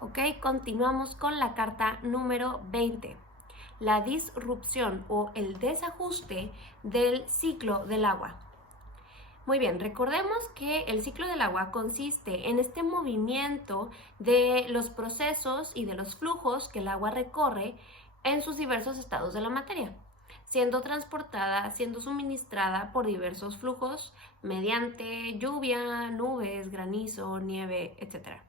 Ok, continuamos con la carta número 20. La disrupción o el desajuste del ciclo del agua. Muy bien, recordemos que el ciclo del agua consiste en este movimiento de los procesos y de los flujos que el agua recorre en sus diversos estados de la materia, siendo transportada, siendo suministrada por diversos flujos mediante lluvia, nubes, granizo, nieve, etc.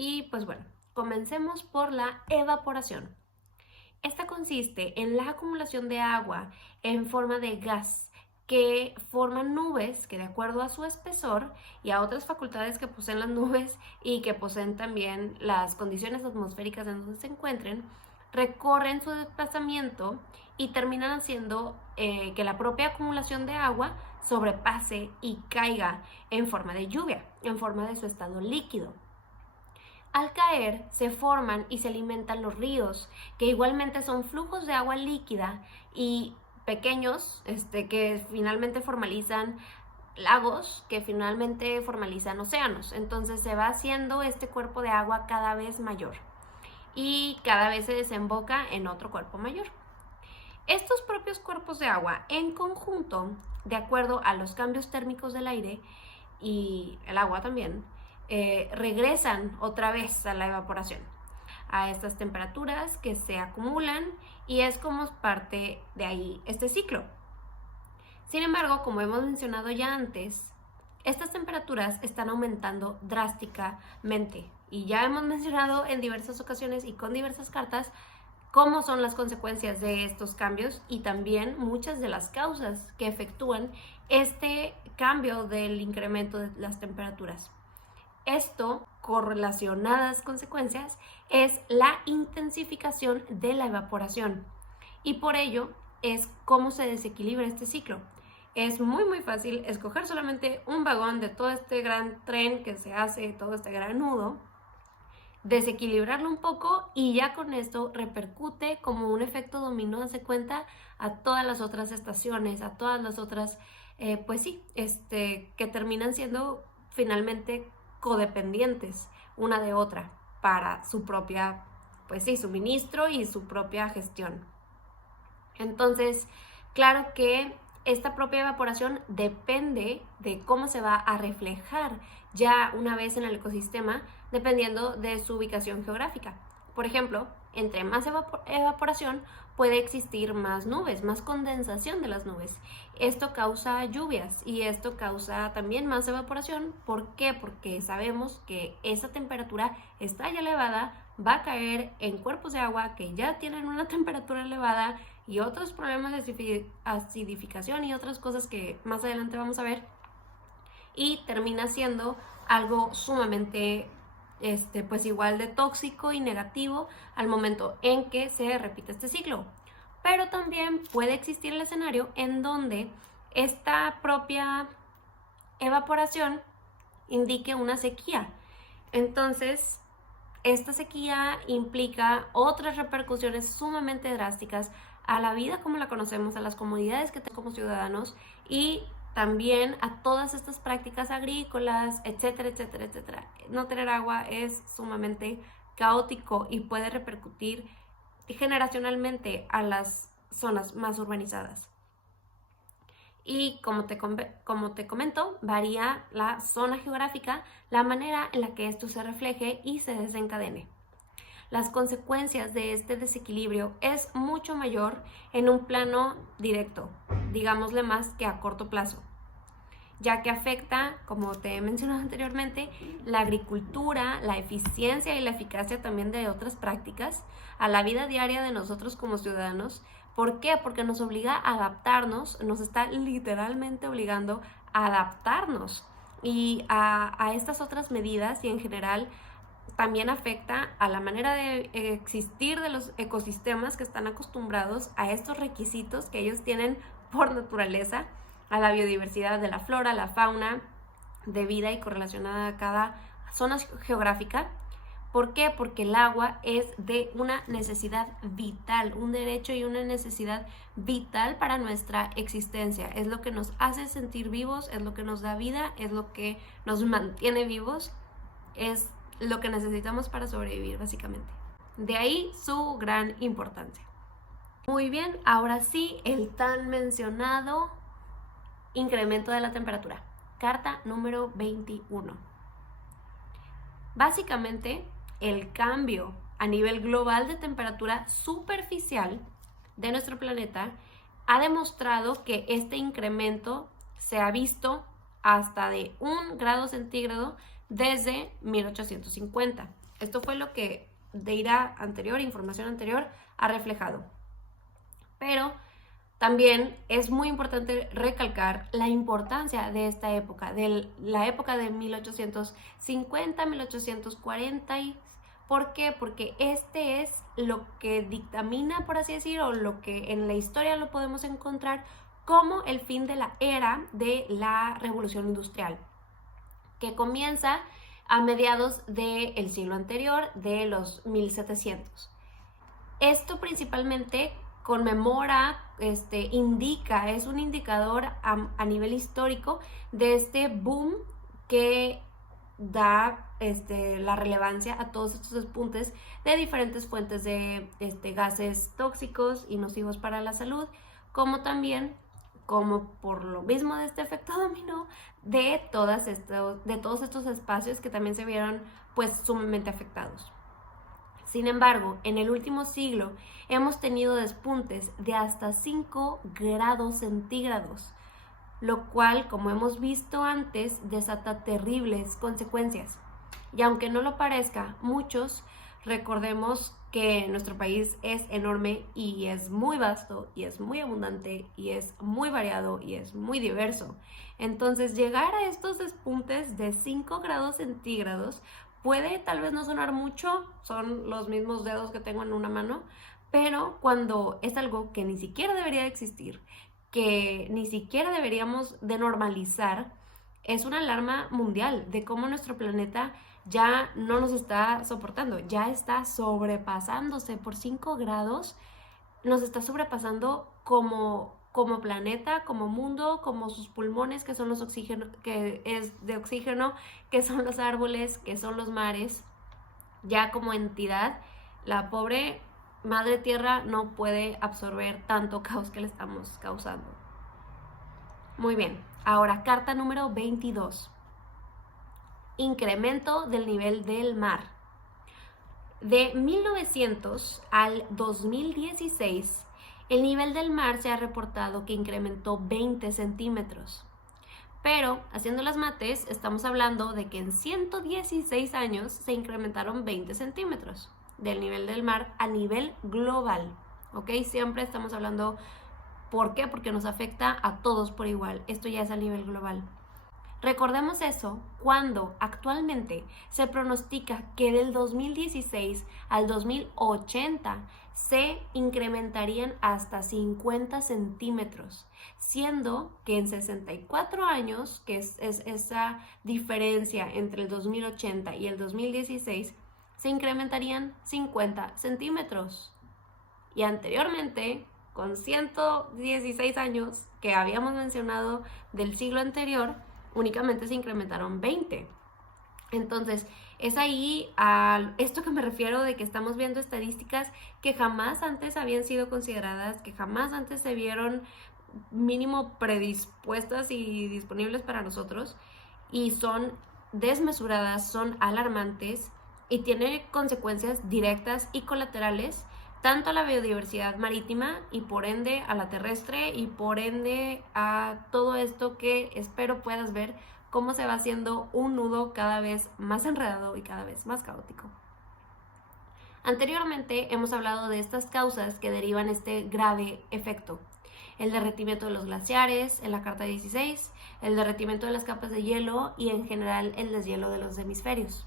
Y pues bueno, comencemos por la evaporación. Esta consiste en la acumulación de agua en forma de gas que forman nubes que, de acuerdo a su espesor y a otras facultades que poseen las nubes y que poseen también las condiciones atmosféricas en donde se encuentren, recorren su desplazamiento y terminan haciendo que la propia acumulación de agua sobrepase y caiga en forma de lluvia, en forma de su estado líquido. Al caer, se forman y se alimentan los ríos, que igualmente son flujos de agua líquida y pequeños, que finalmente formalizan lagos, que finalmente formalizan océanos. Entonces se va haciendo este cuerpo de agua cada vez mayor y cada vez se desemboca en otro cuerpo mayor. Estos propios cuerpos de agua, en conjunto, de acuerdo a los cambios térmicos del aire y el agua también, regresan otra vez a la evaporación, a estas temperaturas que se acumulan, y es como parte de ahí este ciclo. Sin embargo, como hemos mencionado ya antes, estas temperaturas están aumentando drásticamente y ya hemos mencionado en diversas ocasiones y con diversas cartas cómo son las consecuencias de estos cambios y también muchas de las causas que efectúan este cambio del incremento de las temperaturas. Esto, correlacionadas consecuencias, es la intensificación de la evaporación y por ello es cómo se desequilibra este ciclo. Es muy fácil escoger solamente un vagón de todo este gran tren que se hace, todo este gran nudo, desequilibrarlo un poco y ya con esto repercute como un efecto dominó, se cuenta, a todas las otras estaciones, a todas las otras, que terminan siendo finalmente codependientes una de otra para su propia, suministro y su propia gestión. Entonces, claro que esta propia evaporación depende de cómo se va a reflejar ya una vez en el ecosistema, dependiendo de su ubicación geográfica. Por ejemplo, entre más evaporación puede existir más nubes, más condensación de las nubes. Esto causa lluvias y esto causa también más evaporación. ¿Por qué? Porque sabemos que esa temperatura está ya elevada, va a caer en cuerpos de agua que ya tienen una temperatura elevada y otros problemas de acidificación y otras cosas que más adelante vamos a ver, y termina siendo algo sumamente igual de tóxico y negativo al momento en que se repite este ciclo. Pero también puede existir el escenario en donde esta propia evaporación indique una sequía. Entonces, esta sequía implica otras repercusiones sumamente drásticas a la vida como la conocemos, a las comodidades que tenemos como ciudadanos y también a todas estas prácticas agrícolas, etcétera, etcétera, etcétera. No tener agua es sumamente caótico y puede repercutir generacionalmente a las zonas más urbanizadas. Y como te comento, varía la zona geográfica, la manera en la que esto se refleje y se desencadene. Las consecuencias de este desequilibrio es mucho mayor en un plano directo, digámosle más que a corto plazo, ya que afecta, como te he mencionado anteriormente, la agricultura, la eficiencia y la eficacia también de otras prácticas, a la vida diaria de nosotros como ciudadanos. ¿Por qué? Porque nos obliga a adaptarnos, nos está literalmente obligando a adaptarnos y a estas otras medidas, y en general también afecta a la manera de existir de los ecosistemas que están acostumbrados a estos requisitos que ellos tienen por naturaleza, a la biodiversidad de la flora, la fauna, de vida y correlacionada a cada zona geográfica. ¿Por qué? Porque el agua es de una necesidad vital, un derecho y una necesidad vital para nuestra existencia. Es lo que nos hace sentir vivos, es lo que nos da vida, es lo que nos mantiene vivos, es lo que necesitamos para sobrevivir, básicamente. De ahí su gran importancia. Muy bien, ahora sí, el tan mencionado incremento de la temperatura. Carta número 21. Básicamente, el cambio a nivel global de temperatura superficial de nuestro planeta ha demostrado que este incremento se ha visto hasta de 1 grado centígrado desde 1850. Esto fue lo que información anterior, ha reflejado. Pero también es muy importante recalcar la importancia de esta época, de la época de 1850, 1840. ¿Por qué? Porque este es lo que dictamina, por así decirlo, o lo que en la historia lo podemos encontrar como el fin de la era de la Revolución Industrial, que comienza a mediados del siglo anterior, de los 1700. Esto principalmente conmemora, indica, es un indicador a nivel histórico de este boom que da la relevancia a todos estos despuntes de diferentes fuentes de gases tóxicos y nocivos para la salud, como también, como por lo mismo de este efecto dominó, de todos estos espacios que también se vieron pues sumamente afectados. Sin embargo, en el último siglo hemos tenido despuntes de hasta 5 grados centígrados, lo cual, como hemos visto antes, desata terribles consecuencias. Y aunque no lo parezca, muchos recordemos que nuestro país es enorme y es muy vasto y es muy abundante y es muy variado y es muy diverso. Entonces, llegar a estos despuntes de 5 grados centígrados puede tal vez no sonar mucho, son los mismos dedos que tengo en una mano, pero cuando es algo que ni siquiera debería existir, que ni siquiera deberíamos de normalizar, es una alarma mundial de cómo nuestro planeta ya no nos está soportando, ya está sobrepasándose por 5 grados, nos está sobrepasando como planeta, como mundo, como sus pulmones, que son los oxígenos, que es de oxígeno, que son los árboles, que son los mares. Ya como entidad, la pobre madre tierra no puede absorber tanto caos que le estamos causando. Muy bien, ahora carta número 22. Incremento del nivel del mar. De 1900 al 2016, el nivel del mar se ha reportado que incrementó 20 centímetros. Pero, haciendo las mates, estamos hablando de que en 116 años se incrementaron 20 centímetros del nivel del mar a nivel global. ¿Ok? Siempre estamos hablando, ¿por qué? Porque nos afecta a todos por igual. Esto ya es a nivel global. Recordemos eso cuando actualmente se pronostica que del 2016 al 2080 se incrementarían hasta 50 centímetros, siendo que en 64 años, que es esa diferencia entre el 2080 y el 2016, se incrementarían 50 centímetros. Y anteriormente, con 116 años que habíamos mencionado del siglo anterior, únicamente se incrementaron 20. Entonces, es ahí a esto que me refiero de que estamos viendo estadísticas que jamás antes habían sido consideradas, que jamás antes se vieron mínimo predispuestas y disponibles para nosotros, y son desmesuradas, son alarmantes y tienen consecuencias directas y colaterales tanto a la biodiversidad marítima y por ende a la terrestre y por ende a todo esto que espero puedas ver cómo se va haciendo un nudo cada vez más enredado y cada vez más caótico. Anteriormente hemos hablado de estas causas que derivan este grave efecto. El derretimiento de los glaciares en la carta 16, el derretimiento de las capas de hielo y en general el deshielo de los hemisferios.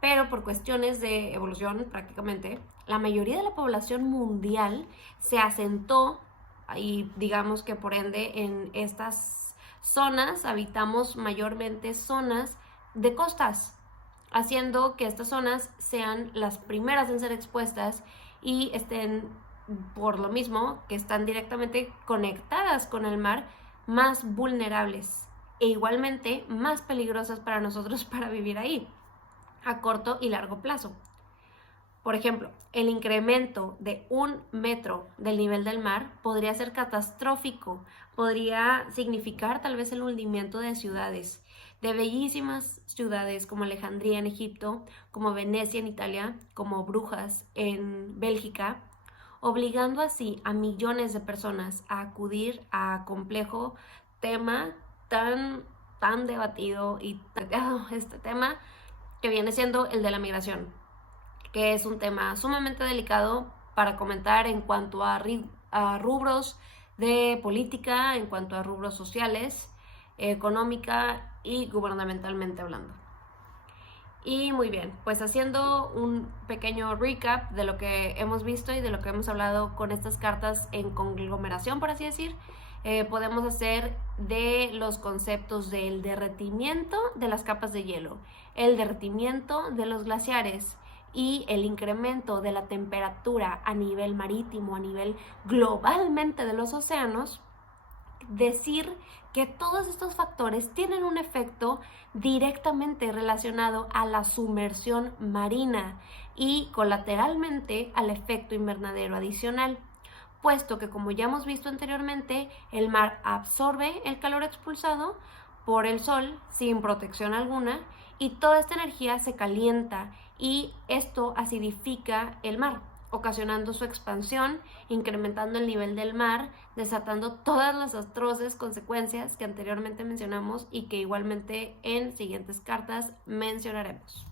Pero por cuestiones de evolución prácticamente, la mayoría de la población mundial se asentó y digamos que por ende en estas zonas habitamos mayormente zonas de costas, haciendo que estas zonas sean las primeras en ser expuestas y estén, por lo mismo que están directamente conectadas con el mar, más vulnerables e igualmente más peligrosas para nosotros para vivir ahí. a corto y largo plazo. Por ejemplo, el incremento de 1 metro del nivel del mar podría ser catastrófico, podría significar tal vez el hundimiento de ciudades, de bellísimas ciudades como Alejandría en Egipto, como Venecia en Italia, como Brujas en Bélgica, obligando así a millones de personas a acudir a complejo tema tan debatido y este tema que viene siendo el de la migración, que es un tema sumamente delicado para comentar en cuanto a rubros de política, en cuanto a rubros sociales, económica y gubernamentalmente hablando. Y muy bien, pues haciendo un pequeño recap de lo que hemos visto y de lo que hemos hablado con estas cartas en conglomeración, por así decir, podemos hacer de los conceptos del derretimiento de las capas de hielo, el derretimiento de los glaciares y el incremento de la temperatura a nivel marítimo, a nivel globalmente de los océanos, decir que todos estos factores tienen un efecto directamente relacionado a la sumersión marina y colateralmente al efecto invernadero adicional, puesto que, como ya hemos visto anteriormente, el mar absorbe el calor expulsado por el sol sin protección alguna y toda esta energía se calienta y esto acidifica el mar, ocasionando su expansión, incrementando el nivel del mar, desatando todas las atroces consecuencias que anteriormente mencionamos y que igualmente en siguientes cartas mencionaremos.